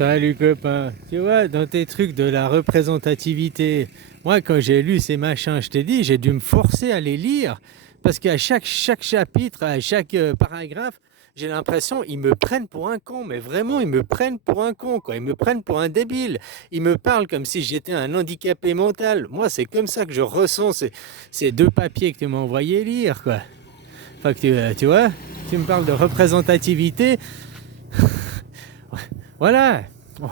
Salut copain, tu vois, dans tes trucs de la représentativité, moi quand j'ai lu ces machins, je t'ai dit, j'ai dû me forcer à les lire, parce qu'à chaque chapitre, à chaque paragraphe, j'ai l'impression ils me prennent pour un con, mais vraiment ils me prennent pour un con, quoi. Ils me prennent pour un débile. Ils me parlent comme si j'étais un handicapé mental. Moi c'est comme ça que je ressens ces deux papiers que tu m'as envoyé lire, quoi. Enfin que tu vois, tu me parles de représentativité. Voilà,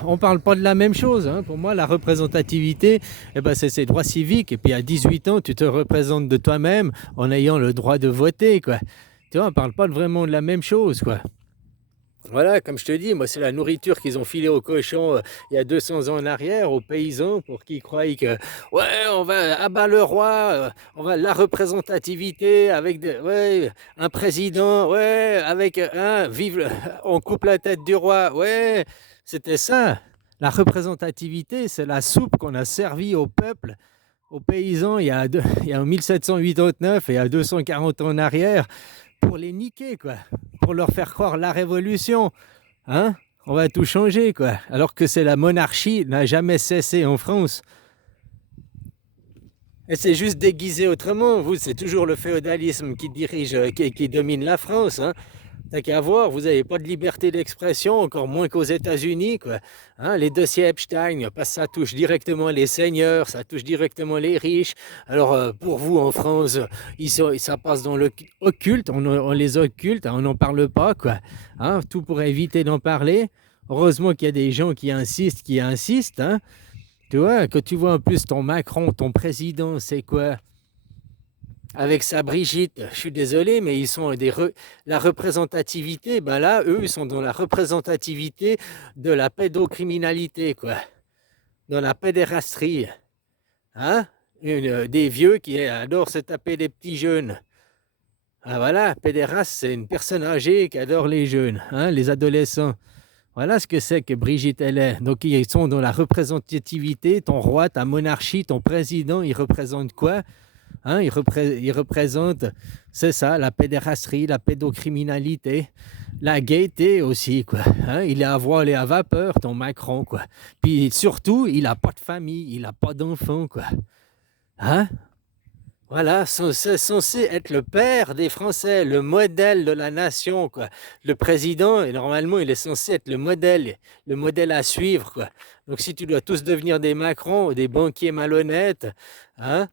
on parle pas de la même chose. Hein. Pour moi, la représentativité, eh ben, c'est ses droits civiques. Et puis à 18 ans, tu te représentes de toi-même en ayant le droit de voter, quoi. Tu vois, on parle pas vraiment de la même chose, quoi. Voilà, comme je te dis, moi, c'est la nourriture qu'ils ont filée aux cochons il y a 200 ans en arrière, aux paysans, pour qu'ils croient que, ouais, on va abattre le roi, on va la représentativité avec ouais, un président, ouais, avec vive, on coupe la tête du roi, ouais, c'était ça. La représentativité, c'est la soupe qu'on a servie au peuple, aux paysans, il y a en 1789 et à 240 ans en arrière, pour les niquer, quoi. Pour leur faire croire la révolution. Hein? On va tout changer, quoi. Alors que c'est la monarchie n'a jamais cessé en France. Et c'est juste déguisé autrement. Vous, c'est toujours le féodalisme qui dirige, qui domine la France. Hein? T'as qu'à voir, vous n'avez pas de liberté d'expression, encore moins qu'aux États-Unis, quoi. Hein, les dossiers Epstein, parce que ça touche directement les seigneurs, ça touche directement les riches. Alors, pour vous, en France, ça passe dans l'occulte, on les occulte, on n'en parle pas, quoi. Hein, tout pour éviter d'en parler. Heureusement qu'il y a des gens qui insistent. Hein. Tu vois, quand tu vois en plus ton Macron, ton président, c'est quoi? Avec sa Brigitte, je suis désolé, mais ils sont la représentativité, ben là, eux, ils sont dans la représentativité de la pédocriminalité, quoi. Dans la pédérastie. Hein? Des vieux qui adorent se taper des petits jeunes. Ah voilà, pédéraste, c'est une personne âgée qui adore les jeunes, hein, les adolescents. Voilà ce que c'est que Brigitte, elle est. Donc, ils sont dans la représentativité. Ton roi, ta monarchie, ton président, il représente quoi? Hein, il représente, c'est ça, la pédérastie, la pédocriminalité, la gaieté aussi, quoi. Hein, il est à voile et à vapeur, ton Macron, quoi. Puis surtout, il n'a pas de famille, il n'a pas d'enfants, quoi. Hein? Voilà, c'est censé être le père des Français, le modèle de la nation, quoi. Le président, et normalement, il est censé être le modèle à suivre, quoi. Donc, si tu dois tous devenir des Macron ou des banquiers malhonnêtes, hein,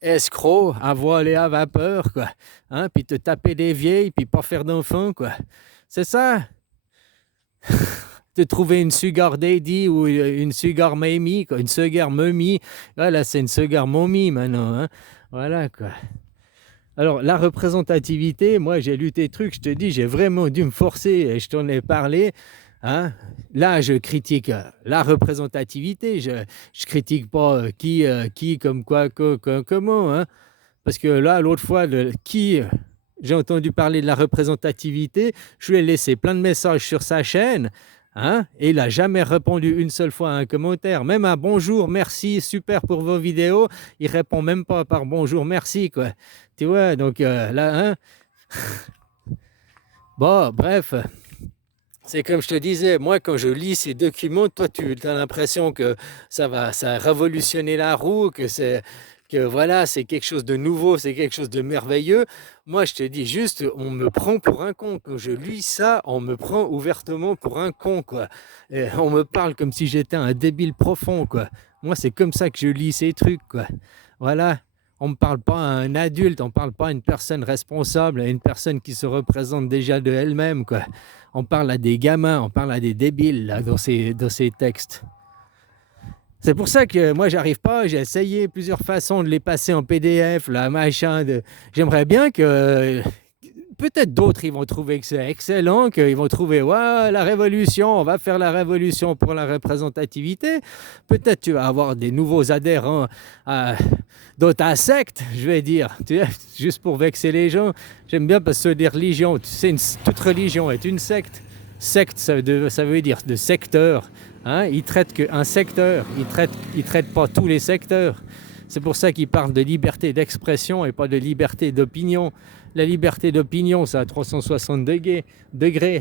escroc, à voile et à vapeur, quoi. Hein? Puis te taper des vieilles, puis pas faire d'enfants, quoi. C'est ça. Te trouver une sugar daddy ou une sugar mamie, quoi. Une sugar mommy. Voilà, c'est une sugar mommy maintenant. Hein? Voilà, quoi. Alors, la représentativité, moi, j'ai lu tes trucs, je te dis, j'ai vraiment dû me forcer, et je t'en ai parlé. Hein? Là, je critique la représentativité, je critique pas qui, comme quoi, comment. Hein? Parce que là, l'autre fois, j'ai entendu parler de la représentativité, je lui ai laissé plein de messages sur sa chaîne, hein, et il n'a jamais répondu une seule fois à un commentaire. Même un bonjour, merci, super pour vos vidéos, il répond même pas par bonjour, merci, quoi. Tu vois, donc là, hein. Bon, bref. C'est comme je te disais, moi quand je lis ces documents, toi tu as l'impression que ça a révolutionné la roue, que voilà, c'est quelque chose de nouveau, c'est quelque chose de merveilleux. Moi je te dis juste, on me prend pour un con. Quand je lis ça, on me prend ouvertement pour un con, quoi. Et on me parle comme si j'étais un débile profond, quoi. Moi c'est comme ça que je lis ces trucs, quoi. Voilà. On ne parle pas à un adulte, on ne parle pas à une personne responsable, à une personne qui se représente déjà de elle-même, quoi. On parle à des gamins, on parle à des débiles là, dans ces textes. C'est pour ça que moi, j'arrive pas. J'ai essayé plusieurs façons de les passer en PDF, là, machin. J'aimerais bien que peut-être d'autres, ils vont trouver que c'est excellent, qu'ils vont trouver, ouais, la révolution, on va faire la révolution pour la représentativité. Peut-être tu vas avoir des nouveaux adhérents dans ta secte, je vais dire, tu sais, juste pour vexer les gens. J'aime bien parce que des religions, tu sais, toute religion est une secte. Secte, ça veut dire de secteur. Hein? Ils traitent qu'un secteur, ils traitent pas tous les secteurs. C'est pour ça qu'ils parlent de liberté d'expression et pas de liberté d'opinion. La liberté d'opinion, c'est à 360 degrés.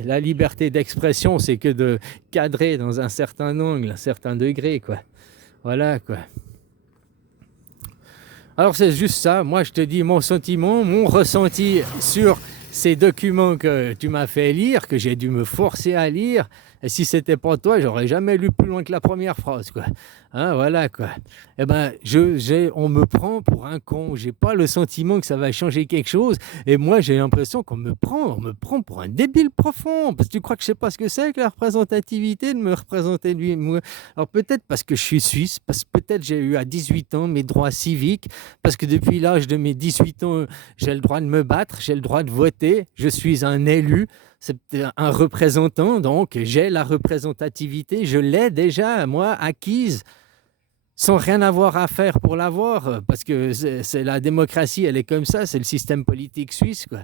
La liberté d'expression, c'est que de cadrer dans un certain angle, un certain degré, quoi. Voilà, quoi. Alors c'est juste ça, moi je te dis mon sentiment, mon ressenti sur ces documents que tu m'as fait lire, que j'ai dû me forcer à lire, et si c'était pas toi, j'aurais jamais lu plus loin que la première phrase, quoi. Hein, voilà, quoi. Eh ben, on me prend pour un con, j'ai pas le sentiment que ça va changer quelque chose, et moi j'ai l'impression on me prend pour un débile profond, parce que tu crois que je sais pas ce que c'est que la représentativité, de me représenter lui, moi. Alors peut-être parce que je suis suisse, parce que peut-être j'ai eu à 18 ans mes droits civiques, parce que depuis l'âge de mes 18 ans, j'ai le droit de me battre, j'ai le droit de voter, je suis un élu, c'est un représentant, donc j'ai la représentativité, je l'ai déjà, moi, acquise, sans rien avoir à faire pour l'avoir, parce que c'est la démocratie, elle est comme ça, c'est le système politique suisse, quoi.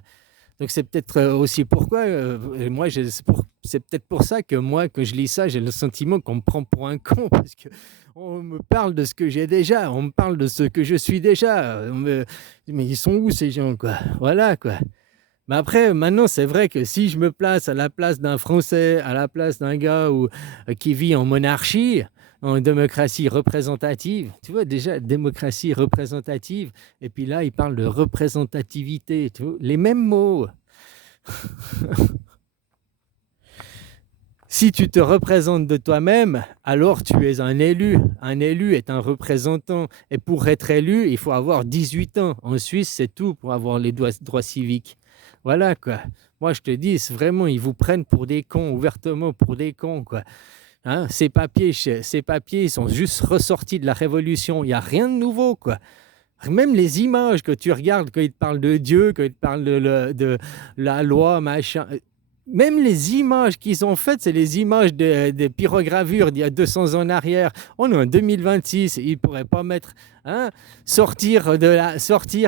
Donc c'est peut-être aussi pourquoi, moi, c'est peut-être pour ça que moi, quand je lis ça, j'ai le sentiment qu'on me prend pour un con, parce qu'on me parle de ce que j'ai déjà, on me parle de ce que je suis déjà. Mais ils sont où ces gens, quoi? Voilà, quoi. Mais après, maintenant, c'est vrai que si je me place à la place d'un Français, à la place d'un gars qui vit en monarchie, en démocratie représentative, tu vois, déjà, démocratie représentative, et puis là, il parle de représentativité, tu vois, les mêmes mots. Si tu te représentes de toi-même, alors tu es un élu. Un élu est un représentant. Et pour être élu, il faut avoir 18 ans. En Suisse, c'est tout pour avoir les droits civiques. Voilà, quoi. Moi, je te dis, c'est vraiment, ils vous prennent pour des cons, ouvertement pour des cons, quoi. Hein, ces papiers, ils sont juste ressortis de la Révolution. Il n'y a rien de nouveau, quoi. Même les images que tu regardes quand ils te parlent de Dieu, quand ils te parlent de la loi, machin, même les images qu'ils ont faites, c'est les images des pyrogravures d'il y a 200 ans en arrière. On est en 2026, ils ne pourraient pas mettre, hein, sortir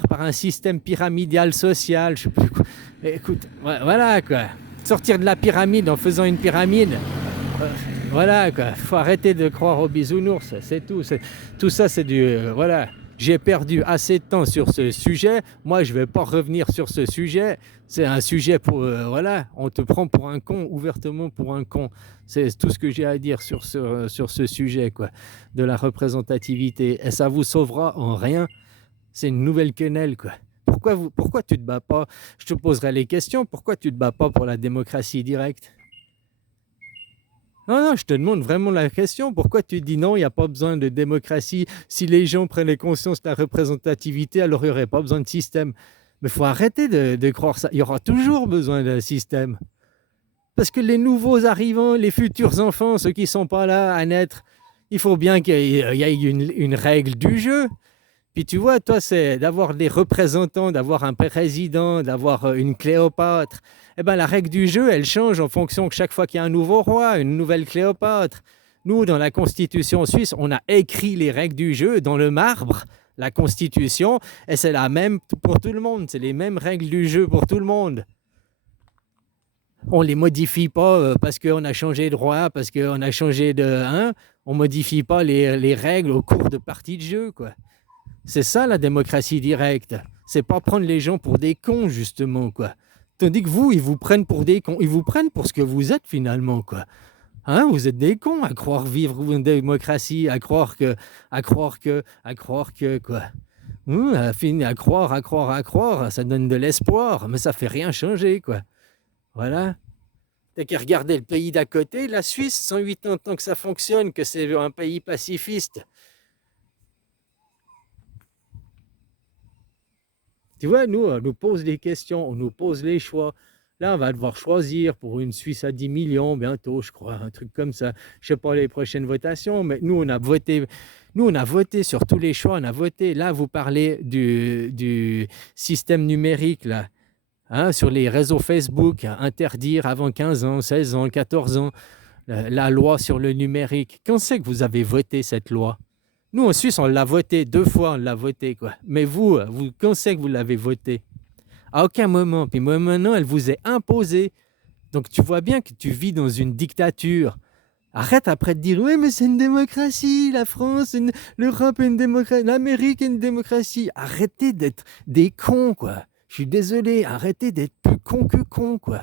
par un système pyramidal social. Je sais plus quoi. Écoute, voilà, quoi. Sortir de la pyramide en faisant une pyramide. Voilà, quoi. Faut arrêter de croire aux bisounours, c'est tout. Tout ça, c'est du... voilà. J'ai perdu assez de temps sur ce sujet. Moi, je ne vais pas revenir sur ce sujet. C'est un sujet pour... voilà, on te prend pour un con, ouvertement pour un con. C'est tout ce que j'ai à dire sur ce sujet, quoi, de la représentativité. Et ça vous sauvera en rien. C'est une nouvelle quenelle, quoi. Pourquoi tu ne te bats pas? Je te poserai les questions. Pourquoi tu ne te bats pas pour la démocratie directe? Non, je te demande vraiment la question. Pourquoi tu dis non, il n'y a pas besoin de démocratie? Si les gens prenaient conscience de la représentativité, alors il n'y aurait pas besoin de système. Mais il faut arrêter de croire ça. Il y aura toujours besoin d'un système. Parce que les nouveaux arrivants, les futurs enfants, ceux qui ne sont pas là à naître, il faut bien qu'il y ait une règle du jeu. Puis tu vois, toi, c'est d'avoir des représentants, d'avoir un président, d'avoir une Cléopâtre. Eh bien, la règle du jeu, elle change en fonction que chaque fois qu'il y a un nouveau roi, une nouvelle Cléopâtre. Nous, dans la Constitution suisse, on a écrit les règles du jeu dans le marbre, la Constitution, et c'est la même pour tout le monde. C'est les mêmes règles du jeu pour tout le monde. On ne les modifie pas parce qu'on a changé de roi, parce qu'on a changé de... Hein, on ne modifie pas les règles au cours de parties de jeu, quoi. C'est ça la démocratie directe. C'est pas prendre les gens pour des cons, justement, quoi. Tandis que vous, ils vous prennent pour des cons. Ils vous prennent pour ce que vous êtes, finalement, quoi. Hein, vous êtes des cons à croire vivre une démocratie, à croire que, quoi. À croire, ça donne de l'espoir, mais ça fait rien changer, quoi. Voilà. T'as qu'à regarder le pays d'à côté, la Suisse, 180 ans que ça fonctionne, que c'est un pays pacifiste. Tu vois, nous, on nous pose des questions, on nous pose les choix. Là, on va devoir choisir pour une Suisse à 10 millions bientôt, je crois, un truc comme ça. Je ne sais pas les prochaines votations, mais nous, on a voté sur tous les choix, on a voté. Là, vous parlez du système numérique, là, hein, sur les réseaux Facebook, interdire avant 15 ans, 16 ans, 14 ans, la loi sur le numérique. Quand c'est que vous avez voté cette loi? Nous, en Suisse, on l'a voté 2 fois, on l'a voté, quoi. Mais vous, quand c'est que vous l'avez voté? À aucun moment. Puis moi, maintenant, elle vous est imposée. Donc, tu vois bien que tu vis dans une dictature. Arrête après de dire: «Oui, mais c'est une démocratie, la France, l'Europe est une démocratie, l'Amérique est une démocratie». Arrêtez d'être des cons, quoi. Je suis désolé, arrêtez d'être plus cons que cons, quoi.